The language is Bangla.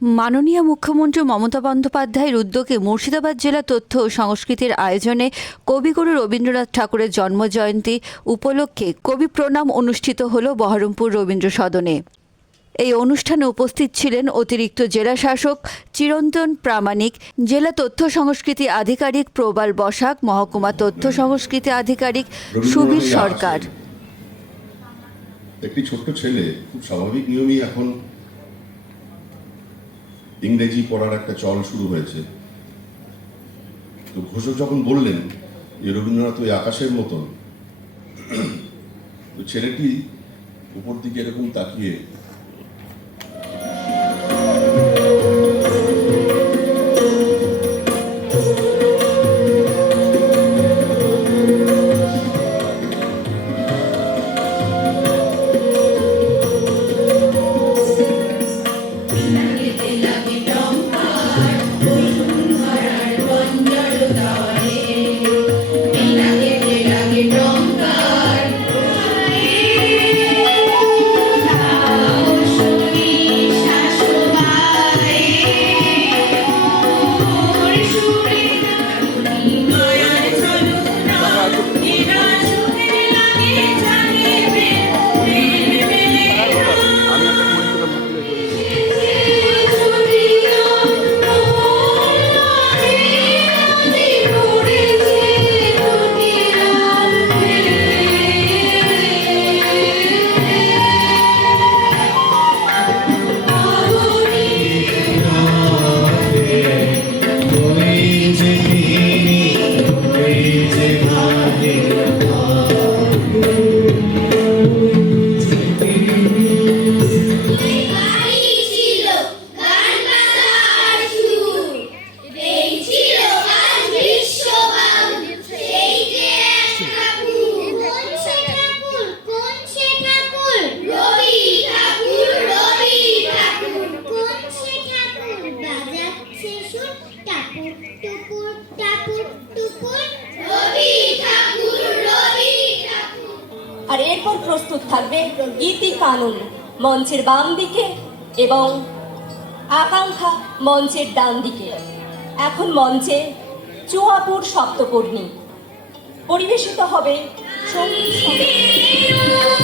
মাননীয় মুখ্যমন্ত্রী মমতা বন্দ্যোপাধ্যায়ের উদ্যোগে মুর্শিদাবাদ জেলা তথ্য ও সংস্কৃতির আয়োজনে কবিগুরু রবীন্দ্রনাথ ঠাকুরের জন্মজয়ন্তী উপলক্ষে কবি প্রণাম অনুষ্ঠিত হল বহরমপুর রবীন্দ্র সদনে। এই অনুষ্ঠানে উপস্থিত ছিলেন অতিরিক্ত জেলা শাসক চিরন্তন প্রামাণিক, জেলা তথ্য সংস্কৃতি আধিকারিক প্রবাল বসাক, মহকুমা তথ্য সংস্কৃতি আধিকারিক সুবীর সরকার। একটি ছোট্ট ছেলে খুব স্বাভাবিক নিয়মেই এখন ইংরেজি পড়ার একটা চল শুরু হয়েছে। তো ঘোষক যখন বললেন যে রবীন্দ্রনাথ ওই আকাশের মতন, তো ছেলেটি উপর দিকে এরকম তাকিয়ে আর এরপর প্রস্তুত থাকবে গীতি কানুন মঞ্চের বাম দিকে এবং আকাঙ্ক্ষা মঞ্চের ডান দিকে। এখন মঞ্চে চুয়াপুর সপ্তপর্ণী পরিবেশিত হবে সঙ্গীত।